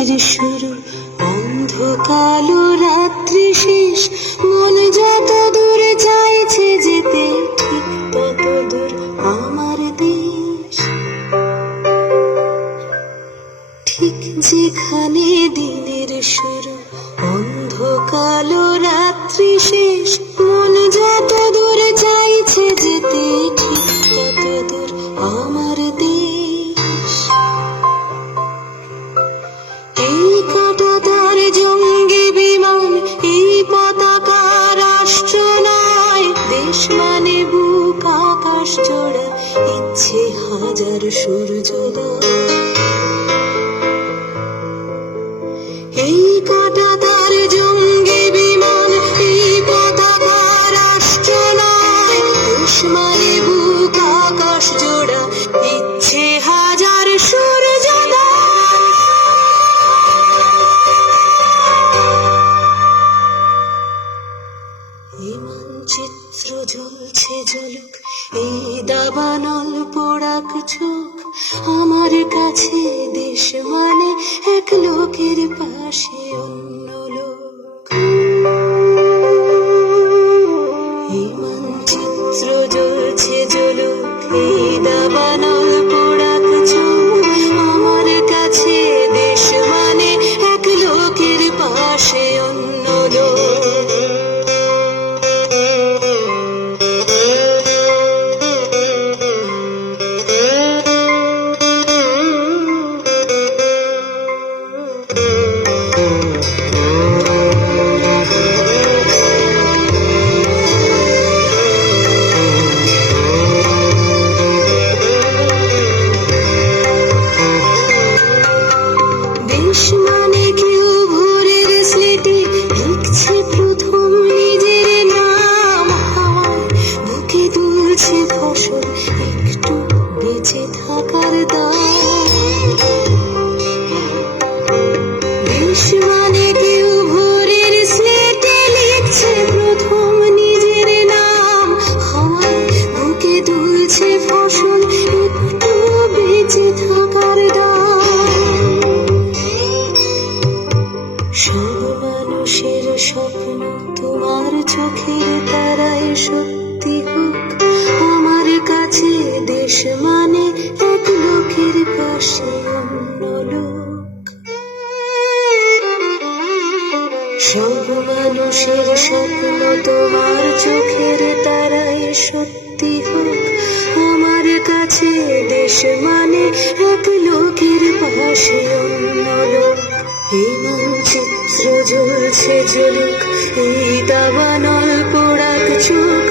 দিনের শুরু, অন্ধকালো রাত্রি শেষ, মন যত দূর চাইছে যেতে, ঠিক তত দূর আমার দেশ। ঠিক যেখানে দিনের শুরু, অন্ধকালো রাত্রি শেষ, মন যত দূর চাইছে যেতে, ঠিক তত দূর আমার দেশ। এই কাঁটাতার জঙ্গি বিমান, এই পতাকা রাষ্ট্র নয়, দেশ মানে বুক আকাশ জোড়া, ইচ্ছে হাজার সূর্যোদয়। এই কাঁটাতার জঙ্গি বিমান, এই পতাকা রাষ্ট্র নয়, দেশ মানে বুক আকাশ জোড়া, ইচ্ছে হাজার সূর্যোদয়। এই মানচিত্র জ্বলছে জ্বলুক, এই দাবানল পোড়াক চোখ, আমার কাছে দেশ মানে এক লোকের পাশে অন্য লোক। এই মানচিত্র জ্বলছে জ্বলুক, এই দাবানল পোড়াক চোখ, আমার কাছে দেশ মানে এক লোকের পাশে অন্য লোক। দেশ মানে কেউ ভোরের স্লেটে লিখছে প্রথম নিজের নাম, হাওয়ায় বুকে দুলছে ফসল, একটু বেঁচে থাকার দাম। দেশ মানে কেউ ভোরের স্লেটে লিখছে প্রথম নিজের নাম, হাওয়ায় বুকে দুলছে ফসল, একটু বেঁচে থাকার দাম। সব মানুষের স্বপ্ন তোমার চোখের তারায় সত্যি হোক, আমার কাছে দেশ মানে এক লোকের পাশে অন্য লোক। সব মানুষের স্বপ্ন তোমার চোখের তারায় সত্যি হোক, আমার কাছে দেশ মানে এক লোকের পাশে অন্য লোক। এই মানচিত্র জ্বলছে জ্বলুক, এই দাবানল পোড়াক চোখ,